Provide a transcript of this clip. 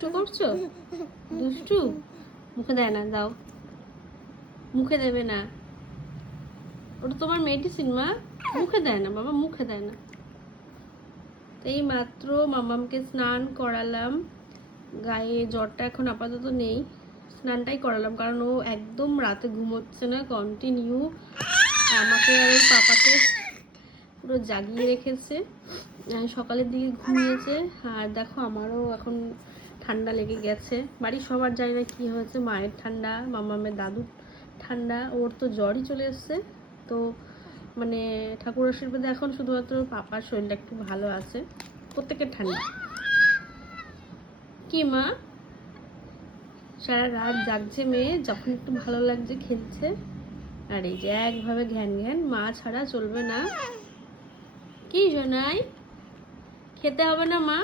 দুষ্টু করছো? দুষ্টু মুখে দেয় না, দাও। মুখে দেবে না, ওটা তোমার মেডিসিন মা। মুখে দেয় না বাবা, মুখে দেয় না। তো এই মাত্র মামামকে স্নান করালাম। গায়ে জ্বরটা এখন আপাতত নেই, স্নানটাই করালাম কারণ ও একদম রাতে ঘুমোচ্ছে না, কন্টিনিউ আমাকে আর ওর পাপাকে পুরো জাগিয়ে রেখেছে। সকালের দিকে ঘুমিয়েছে। আর দেখো আমারও এখন ঠান্ডা লেগে গেছে। বাড়ির সবার জানি না কী হয়েছে, মায়ের ঠান্ডা, মামামের দাদুর ঠান্ডা, ওর তো জ্বরই চলে এসছে। তো মানে ঠাকুর আশীর্বাদে এখন শুধুমাত্র পাপার শরীরটা একটু ভালো আছে, প্রত্যেকের ঠান্ডা। কি মা? সারা রাত জাগছে মেয়ে, যখন একটু ভালো লাগছে খেলছে। আর এই যে একভাবে ঘ্যান ঘ্যান, মা ছাড়া চলবে না। কি শোনাই? খেতে হবে না মা?